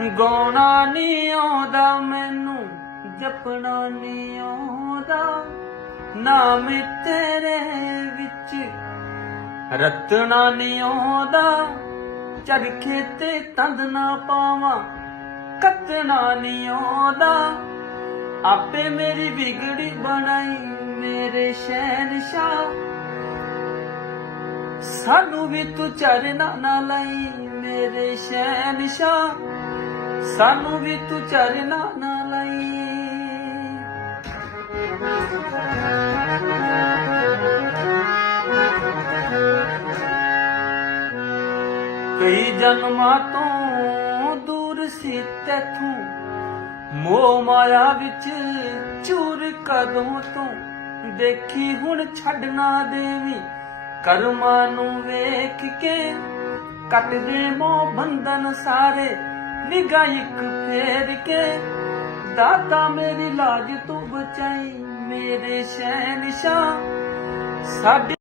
ਗਾਉਣਾ ਨਹੀਂ ਆਉਂਦਾ, ਮੈਨੂੰ ਜਪਣਾ ਨਹੀਂ ਆਉਂਦਾ। ਨਾਮ ਤੇਰੇ ਵਿੱਚ, ਰਤਨਾ ਨਹੀਂ ਆਉਂਦਾ। ਚਰਖੇ ਤੇ ਤੰਦ ਨਾ ਪਾਵਾਂ, ਕੱਤਣਾ ਨਹੀਂ ਆਉਂਦਾ। ਆਪੇ ਮੇਰੀ ਵਿਗੜੀ ਬਣਾਈ, ਮੇਰੇ ਸ਼ਹਿਰ ਸ਼ਾ ਸਾਨੂੰ ਵੀ ਤੂੰ ਚਰਨਾ ਨਾ ਲਈ, ਮੇਰੇ ਸ਼ਹਿਰ ਸ਼ਾ ਸਾਨੂੰ ਵੀ ਤੂੰ ਚਰਨਾ ਨਾ ਲਈ ਕਈ ਜਨਮਾਂ ਤੋਂ ਦੂਰ ਸੀ ਤੇਥੋਂ, ਮੋਹ ਮਾਇਆ ਵਿੱਚ ਚੂਰ ਕਦੋਂ ਤੋਂ। ਦੇਖੀ ਹੁਣ ਛੱਡਣਾ ਦੇਵੀ, ਕਰਮਾਂ ਨੂੰ ਵੇਖ ਕੇ ਕੱਟਦੇ ਮੋਹ ਬੰਧਨ ਸਾਰੇ। ਨਿਗਾ ਇੱਕ ਫੇਰ ਕੇ। ਦਾਤਾ ਮੇਰੀ ਲਾਜ ਤੂੰ ਬਚਾਈ ਮੇਰੇ ਸ਼ਹਿਨशाह ਸਾਡੇ